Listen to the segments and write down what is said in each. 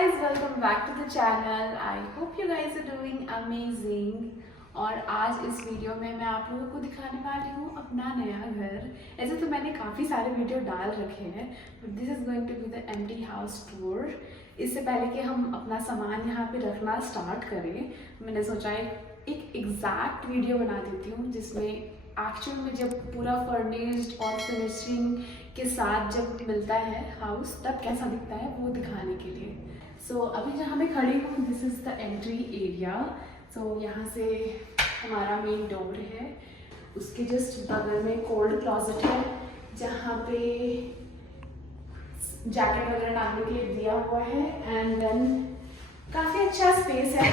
guys, welcome back to the channel. I hope you guys are doing amazing. और आज इस video में मैं आप लोगों को दिखाने वाली हूँ अपना नया घर। ऐसे तो मैंने काफ़ी सारे वीडियो डाल रखे हैं, but this is going to be the empty house tour. इससे पहले कि हम अपना सामान यहाँ पे रखना स्टार्ट करें, मैंने सोचा एक एग्जैक्ट वीडियो बना देती हूँ जिसमें एक्चुअल में जब पूरा फर्निश्ड और फिनिशिंग के साथ जब मिलता है हाउस तब कैसा दिखता है वो दिखाने के लिए। सो अभी जहाँ मैं खड़ी हूँ this is the entry area. So यहाँ से हमारा मेन डोर है, उसके जस्ट बगल में कोल्ड क्लॉजेट है जहाँ पे जैकेट वगैरह डालने के लिए दिया हुआ है। एंड देन काफ़ी अच्छा स्पेस है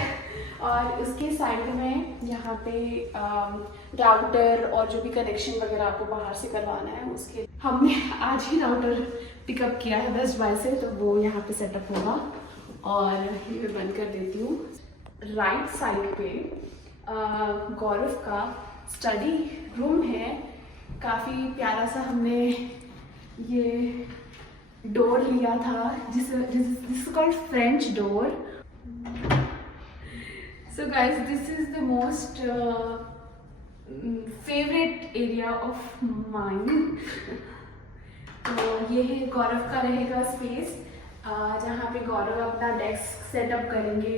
और उसके साइड में यहाँ पे राउटर और जो भी कनेक्शन वगैरह आपको बाहर से करवाना है उसके हमने आज ही राउटर पिकअप किया है बेस्ट बाय से, तो वो यहाँ पे सेटअप होगा। और ये मैं बंद कर देती हूँ। राइट साइड पे गौरव का स्टडी रूम है, काफ़ी प्यारा सा हमने ये डोर लिया था जिस called French door. So guys, this is the most favorite area of mine. तो ये है गौरव का रहेगा स्पेस जहाँ पे गौरव अपना डेस्क सेटअप करेंगे।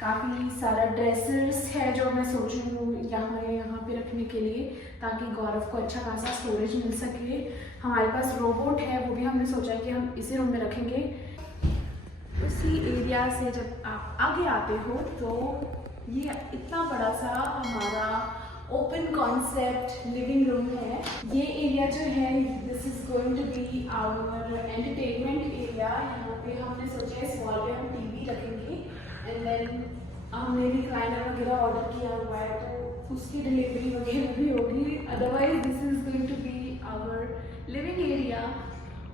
काफ़ी सारा ड्रेसर्स है जो मैं सोच रही हूँ यहाँ पे रखने के लिए ताकि गौरव को अच्छा खासा स्टोरेज मिल सके। हमारे पास रोबोट है, वो भी हमने सोचा कि हम इसी रूम में रखेंगे। उसी एरिया से जब आप आगे आते हो तो ये इतना बड़ा सा हमारा ओपन कॉन्सेप्ट लिविंग रूम है। ये एरिया जो है this is going to be our entertainment area. यहाँ पे हमने सोचा इस वॉल पे हम टीवी रखेंगे एंड देन हमने रिक्लाइनर वगैरह ऑर्डर किया हुआ है तो उसकी डिलीवरी वगैरह भी होगी। Otherwise this is going to be our living area.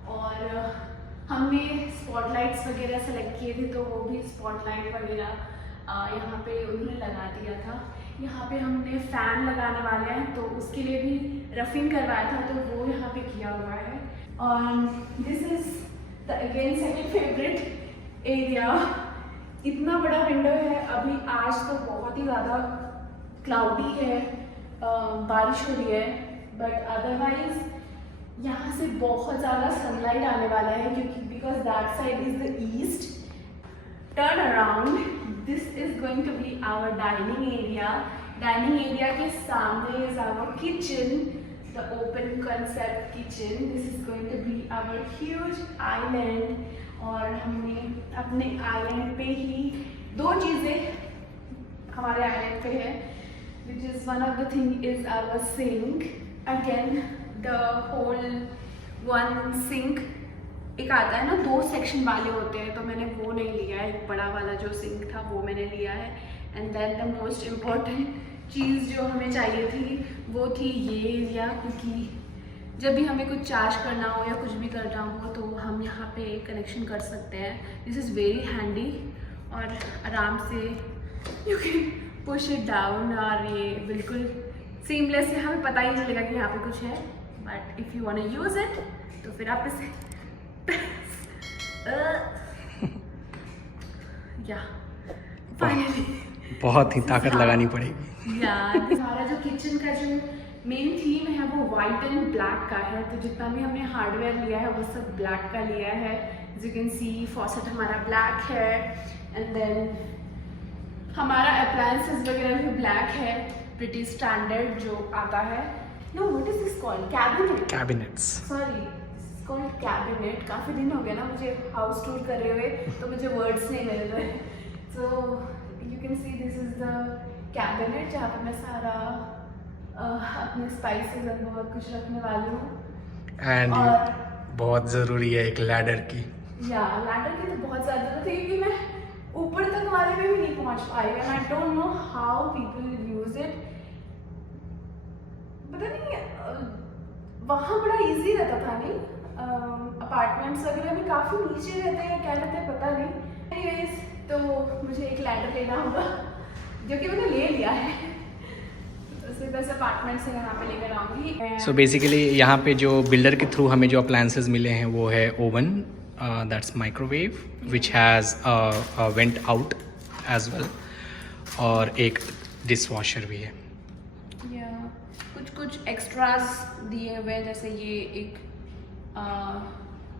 और हमने स्पॉटलाइट्स वगैरह सेलेक्ट किए थे तो वो भी स्पॉटलाइट वगैरह यहाँ पे उन्होंने लगा दिया था। यहाँ पे हमने फ़ैन लगाने वाले हैं तो उसके लिए भी रफिंग करवाया था तो वो यहाँ पे किया हुआ है। और this is the again second favourite area. इतना बड़ा विंडो है। अभी आज तो बहुत ही ज़्यादा क्लाउडी है, बारिश हो रही है, बट अदरवाइज यहाँ से बहुत ज़्यादा सनलाइट आने वाला है क्योंकि because that side is the east. Turn around, this is going to be our dining area. Dining area के सामने is our kitchen, the open concept kitchen. This is going to be our huge island. और हमने अपने island पे ही दो चीज़ें हमारे island पे है which is one of the thing is our sink. Again the whole one sink एक आता है ना, दो सेक्शन वाले होते हैं तो मैंने वो नहीं लिया है, एक बड़ा वाला जो सिंक था वो मैंने लिया है। And then the most important चीज़ जो हमें चाहिए थी वो थी ये एरिया, क्योंकि जब भी हमें कुछ चार्ज करना हो या कुछ भी करना हो तो हम यहाँ पे कनेक्शन कर सकते हैं। दिस इज़ वेरी हैंडी और आराम से you can push it down और ये बिल्कुल सीमलेस है, हमें पता ही नहीं चलेगा कि यहाँ पे कुछ है। But if you want to use it तो फिर आप इसे या फाइनली बहुत ही ताकत लगानी पड़ेगी। हमारा जो किचन का जो मेन थीम है वो वाइट एंड ब्लैक का है, तो जितना भी हमने हार्डवेयर लिया है वो सब ब्लैक का लिया है। As you can see faucet हमारा ब्लैक है एंड देन हमारा अप्लायंसेस वगैरह भी ब्लैक है, प्रिटी स्टैंडर्ड जो आता है। No what is this called, cabinets, sorry called cabinet. काफ़ी दिन हो गया ना मुझे हाउस टूर करे हुए तो मुझे वर्ड्स नहीं मिल रहे। So you can see this is the cabinet जहाँ पर मैं सारा अपने स्पाइसेस और बहुत कुछ रखने वाली हूँ। एंड बहुत ज़रूरी है एक लैडर की। या लैडर की तो बहुत ज़्यादा ज़रूरत है क्योंकि मैं ऊपर तक वाले में भी नहीं पहुँच पाई and I don't know how people use it. पता नहीं वहाँ बड़ा ईजी रहता था, नहीं अपार्टमेंट्स वगैरह में काफ़ी नीचे रहते हैं, क्या रहते हैं पता नहीं। एनीवेज तो मुझे एक लैडर लेना होगा जो कि मैंने ले लिया है, उससे बस अपार्टमेंट से यहाँ पे लेकर आऊँगी। सो बेसिकली यहाँ पे जो बिल्डर के थ्रू हमें जो अप्लायंसेस मिले हैं वो है oven, that's microwave which has a vent out as well, और एक डिशवॉशर भी है। कुछ एक्स्ट्रास दिए हुए हैं, जैसे ये एक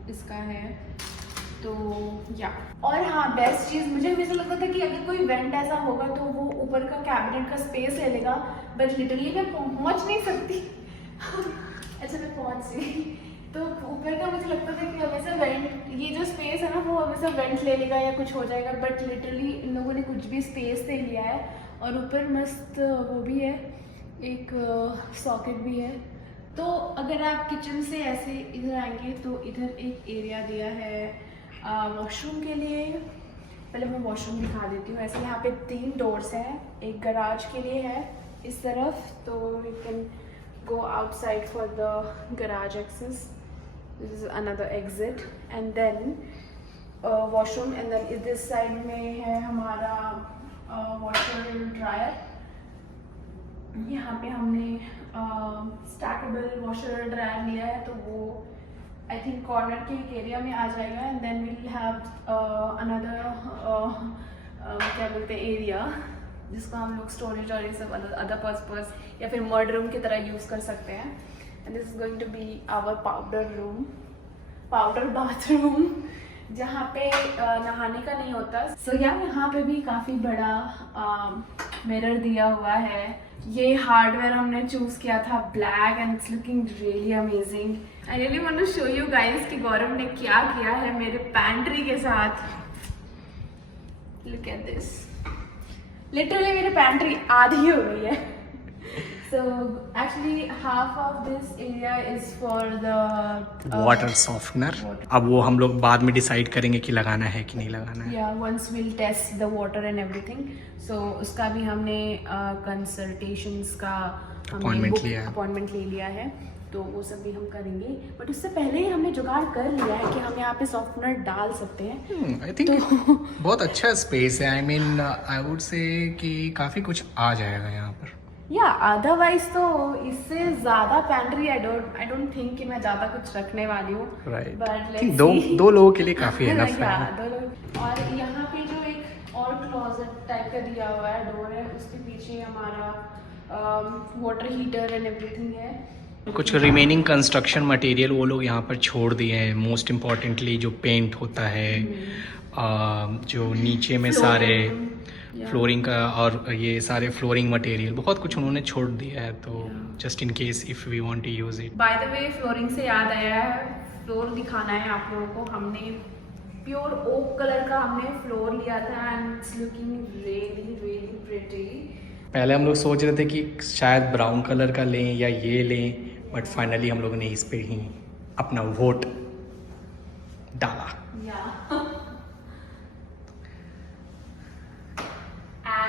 इसका है तो या। और हाँ, बेस्ट चीज़ मुझे हमेशा लगता था कि अगर कोई वेंट ऐसा होगा तो वो ऊपर का कैबिनेट का स्पेस ले लेगा, बट लिटरली मैं पहुँच नहीं सकती। अच्छा मैं पहुँच गई, तो ऊपर का मुझे लगता था कि हमेशा वेंट, ये जो स्पेस है ना वो हमेशा वेंट ले लेगा या कुछ हो जाएगा, बट लिटरली इन लोगों ने कुछ भी स्पेस दे लिया है। और ऊपर मस्त वो भी है, एक सॉकेट भी है। तो अगर आप किचन से ऐसे इधर आएंगे तो इधर एक एरिया दिया है वॉशरूम के लिए। पहले मैं वॉशरूम दिखा देती हूँ। ऐसे यहाँ पे 3 डोर्स हैं, एक गराज के लिए है इस तरफ, तो you can go outside for the garage access. This is another exit, and then washroom, and then this side में है हमारा washer and dryer. यहाँ पे हमने stackable washer and dryer लिया है, तो वो I think corner के एक एरिया में आ जाएगा, and then we'll have another क्या बोलते हैं एरिया जिसको हम लोग स्टोरेज और ये सब अदर पर्पस या फिर मर्ड रूम की तरह यूज़ कर सकते हैं। And this is going to be our powder bathroom, जहाँ पे नहाने का नहीं होता। सो यहाँ पे भी काफ़ी बड़ा मिरर दिया हुआ है। ये हार्डवेयर हमने चूज़ किया था black, and it's looking really amazing. I really want to show you guys कि गौरव ने क्या किया है मेरे पैंट्री के साथ। लुक एट दिस, लिटरली मेरी पैंट्री आधी हो गई है। So actually half of this area is for the water softener. अब वो हम लोग बाद में डिसाइड करेंगे कि लगाना है कि नहीं लगाना है। Yeah, once we'll test the water and everything. So उसका भी हमने consultations का अपॉइंटमेंट ले लिया है, तो वो सब भी हम करेंगे। बट उससे पहले ही हमने जुगाड़ कर लिया है कि हम यहाँ पे सॉफ्टनर डाल सकते हैं। आई थिंक बहुत अच्छा स्पेस है। I mean I would say कि काफ़ी कुछ आ जाएगा यहाँ पर। या अदरवाइज तो इससे ज़्यादा पैंट्री आई डोंट थिंक कि मैं ज़्यादा कुछ रखने वाली हूँ। राइट, बट दो लोगों के लिए काफ़ी इनफ है। और यहाँ पे जो एक और क्लोजेट टाइप का दिया हुआ है डोर है, उसके पीछे हमारा वाटर हीटर एंड एवरीथिंग है। कुछ रिमेनिंग कंस्ट्रक्शन मटेरियल वो लोग यहाँ पर छोड़ दिए हैं। मोस्ट इम्पॉर्टेंटली जो पेंट होता है, जो नीचे में सारे फ्लोरिंग का और ये सारे फ्लोरिंग मटेरियल, बहुत कुछ उन्होंने छोड़ दिया है। तो just in case if we want to use it. By the way flooring से याद आया है, फ्लोर दिखाना है आप लोगों को। हमने प्योर ओक कलर का हमने फ्लोर लिया था, and it's looking really really pretty. पहले हम लोग सोच रहे थे कि शायद ब्राउन कलर का लें या ये लें, बट फाइनली हम लोगों ने इस पे ही अपना वोट डाला।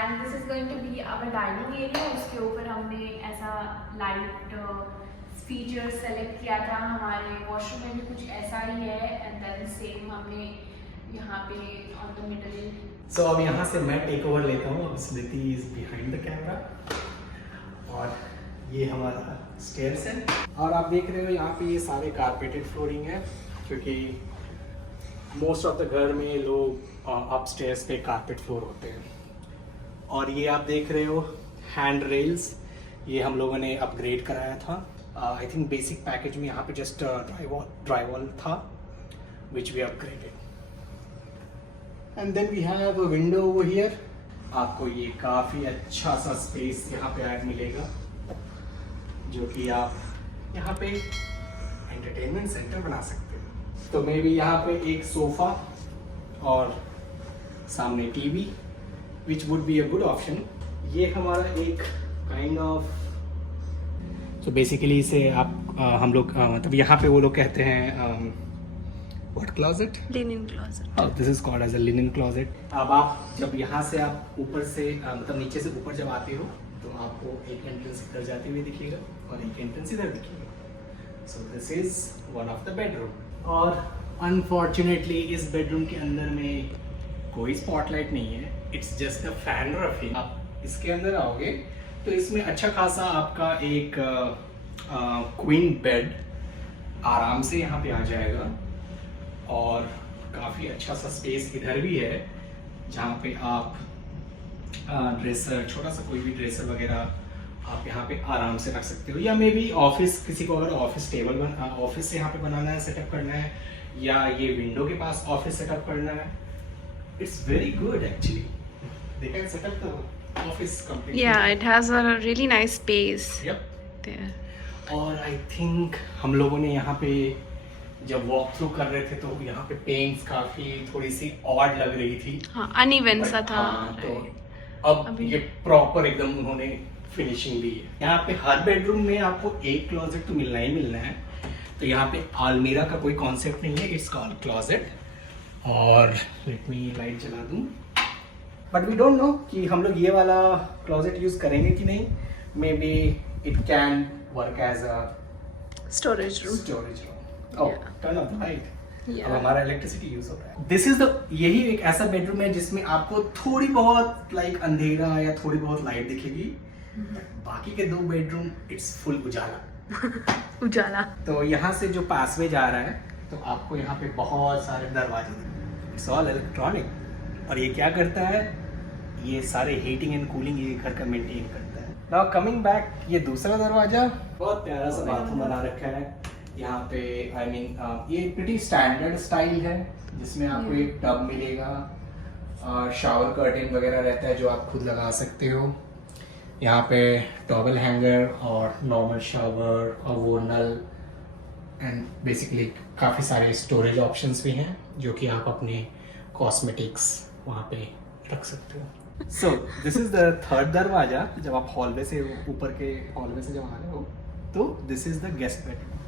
And this is going to be our dining area. उसके ऊपर हमने ऐसा लाइट फीचर सेलेक्ट किया था। हमारे वॉशरूम में भी कुछ ऐसा ही है, एंड देन सेम हमने यहाँ पे ऑन द मिडल। सो अब यहाँ से मैं टेक ओवर लेता हूँ। अब स्मृति इज बिहाइंड द कैमरा, और ये हमारा स्टेयर्स है। और आप देख रहे हो यहाँ पे ये सारे कारपेटेड फ्लोरिंग है, क्योंकि मोस्ट ऑफ द घर में लोग अपस्टेयर्स पे कारपेट फ्लोर होते हैं। और ये आप देख रहे हो हैंड रेल्स, ये हम लोगों ने अपग्रेड कराया था। आई थिंक बेसिक पैकेज में यहाँ पे जस्ट ड्राईवॉल था, which we upgraded. And then we have a window over here. आपको ये काफ़ी अच्छा सा स्पेस यहाँ पे ऐड मिलेगा, जो कि आप यहाँ पे एंटरटेनमेंट सेंटर बना सकते हो। तो मे बी यहाँ पे एक सोफ़ा और सामने TV, which would be a good option. ये हमारा एक काइंड ऑफ, तो बेसिकली इसे आप हम लोग मतलब यहाँ पे वो लोग कहते हैं what closet, linen closet. This is called as a linen closet. अब आप जब यहाँ से आप ऊपर से मतलब नीचे से ऊपर जब आते हो तो आपको एक एंट्रेंस इधर जाते हुए दिखेगा और एक एंट्रेंस इधर दिखेगा। So this is one of the bedroom. और अनफॉर्चुनेटली इस बेडरूम के अंदर में कोई स्पॉटलाइट नहीं है, it's just a fan Rafi. आप इसके अंदर आओगे तो इसमें अच्छा खासा आपका एक क्वीन बेड आराम से यहाँ पे आ जाएगा। और काफ़ी अच्छा सा स्पेस इधर भी है जहाँ पे आप ड्रेसर, छोटा सा कोई भी ड्रेसर वगैरह आप यहाँ पे आराम से रख सकते हो, या मे बी ऑफिस, किसी को अगर ऑफिस टेबल ऑफिस से यहाँ पे बनाना है, सेटअप करना है, या ये विंडो के पास ऑफिस सेटअप करना है, it's very good actually. They can setup the office completely. Yeah, it has a really nice space yup. there. और आई थिंक हम लोगों ने यहाँ पे जब वॉक थ्रू कर रहे थे तो यहाँ पे पेंट्स काफी थोड़ी सी ऑड लग रही थी। हाँ, uneven सा था। हाँ, तो right. अब अभी- ये प्रॉपर एकदम उन्होंने फिनिशिंग दी है। यहाँ पे हर बेडरूम में आपको एक क्लोजेट तो मिलना ही मिलना है, तो यहाँ पे अलमीरा का कोई कॉन्सेप्ट नहीं है, इट्स कॉल्ड क्लोजेट। और लेट मी लाइट जला दूँ, बट वी डोंट नो कि हम लोग ये वाला क्लोजेट यूज करेंगे कि नहीं। Maybe it can work as a Storage room. Storage room. Oh, turn off the light. अब Yeah. हमारा इलेक्ट्रिसिटी यूज हो रहा है। दिस इज द, यही एक ऐसा बेडरूम है जिसमें आपको थोड़ी बहुत लाइक अंधेरा या थोड़ी बहुत लाइट दिखेगी, बाकी के 2 बेडरूम इट्स फुल उजाला। उजाला। तो यहाँ से जो पासवे जा रहा है तो आपको यहाँ पे बहुत सारे दरवाजे, इट्स ऑल इलेक्ट्रॉनिक। और ये क्या करता है, ये सारे हीटिंग एंड कूलिंग ये घर का मेंटेन करता है। नाउ कमिंग बैक, ये दूसरा दरवाजा बहुत प्यारा सा बाथरूम बना रखा है यहाँ पे। आई मीन ये प्रीटी स्टैंडर्ड स्टाइल है जिसमें आपको एक टब मिलेगा, शावर कर्टेन वगैरह रहता है जो आप खुद लगा सकते हो। यहाँ पे टॉवल हैंगर और नॉर्मल शावर और वो नल एंड बेसिकली काफ़ी सारे स्टोरेज ऑप्शंस भी हैं जो कि आप अपने कॉस्मेटिक्स वहाँ पे रख सकते हो। So this is the third दरवाजा। जब आप हॉलवे से ऊपर के हॉलवे से जब आ रहे हो तो this is the guest bedroom.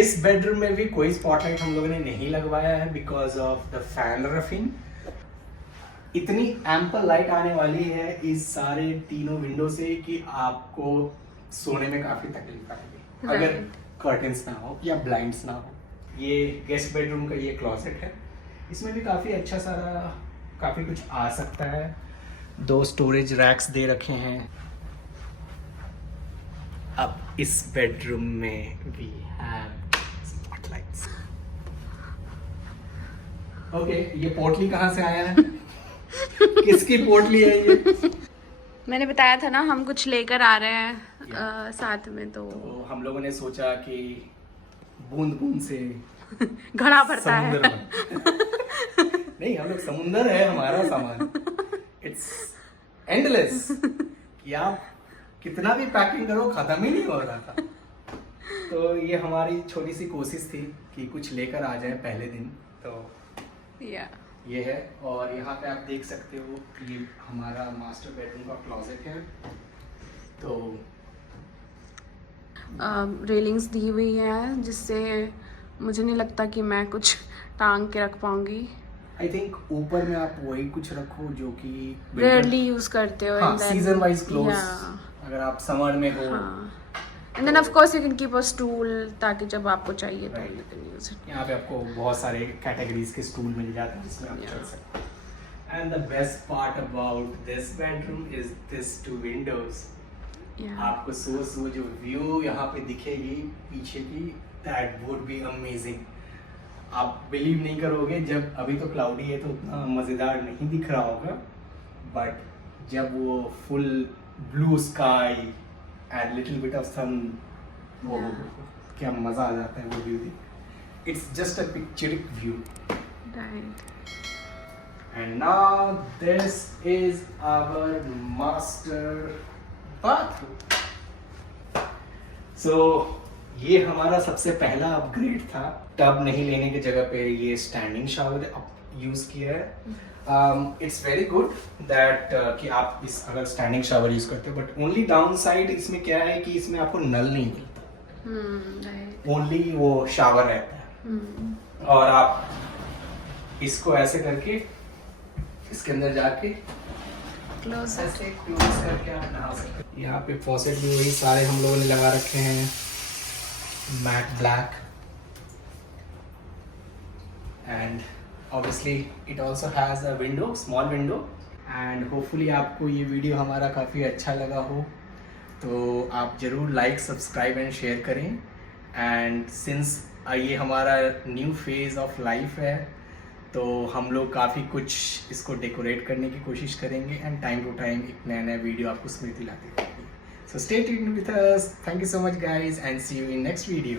इस बेडरूम में भी कोई स्पॉटलाइट हम लोगों ने नहीं लगवाया है because of the fan roughing. इतनी एम्पल लाइट आने वाली है इस सारे तीनों विंडो से कि आपको सोने में काफी तकलीफ आएगी अगर कर्टेन्स ना हो या ब्लाइंड्स ना हो। ये गेस्ट बेडरूम का ये क्लोजेट है, इसमें भी काफी अच्छा सारा काफी कुछ आ सकता है। 2 स्टोरेज रैक्स दे रखे हैं। अब इस बेडरूम में वी हैव स्पॉटलाइट्स। ओके, ये पोटली कहाँ से आया है? किसकी पोटली है ये? मैंने बताया था ना हम कुछ लेकर आ रहे हैं साथ में, तो हम लोगों ने सोचा कि बूंद बूंद से घड़ा भरता है। समुंदर नहीं, हम लोग समुंदर है हमारा सामान, इट्स एंडलेस कि आप कितना भी पैकिंग करो खत्म ही नहीं हो रहा था। तो ये हमारी छोटी सी कोशिश थी कि कुछ लेकर आ जाए पहले दिन। तो ये है, और यहाँ पे आप देख सकते हो ये हमारा मास्टर बेडरूम का क्लोजेट है। तो रेलिंग्स दी हुई है जिससे मुझे नहीं लगता कि मैं कुछ टांग के रख पाऊंगी। आई थिंक ऊपर में आप वही कुछ रखो जो कि रेयरली यूज करते हो। हाँ, सीजन वाइज क्लोथ्स अगर आप समर में हो। And then of course you can keep a stool ताकि जब आपको चाहिए तो यू कैन यूज इट। यहाँ पे आपको बहुत सारे कैटेगरीज के स्टूल मिल जाते हैं जिसमें आप चढ़ सकते हैं। And the best part about this bedroom is this 2 Windows. आपको सो जो व्यू यहाँ पे दिखेगी पीछे की, दैट वुड बी अमेजिंग। आप बिलीव नहीं करोगे, जब अभी तो क्लाउडी है तो उतना मज़ेदार नहीं दिख रहा होगा, बट जब वो full blue sky and little bit of sun, वो क्या मज़ा आ जाता है वो व्यू देख। It's just a picturesque view. Right. And now this is our master bathroom. So ये हमारा सबसे पहला अपग्रेड था। टब नहीं लेने की जगह पे ये स्टैंडिंग शावर यूज किया है। इट्स वेरी गुड दैट कि आप इस अगर स्टैंडिंग शावर यूज करते हो, बट ओनली डाउन साइड इसमें क्या है कि इसमें आपको नल नहीं मिलता, ओनली वो शावर रहता है। और आप इसको ऐसे करके इसके अंदर जाके ऐसे क्लोज करके आप नहा सकते हो। यहाँ पे फॉसेट भी वही सारे हम लोगों ने लगा रखे हैं, matte black, and obviously it also has a window, small window. And hopefully आपको ये वीडियो हमारा काफ़ी अच्छा लगा हो, तो आप ज़रूर लाइक, सब्सक्राइब एंड शेयर करें। एंड सिंस ये हमारा न्यू फेज़ ऑफ लाइफ है, तो हम लोग काफ़ी कुछ इसको डेकोरेट करने की कोशिश करेंगे एंड टाइम टू टाइम एक नया नया वीडियो आपको स्मृति लाते रहेंगे. So stay tuned with us. Thank you so much guys and see you in next video.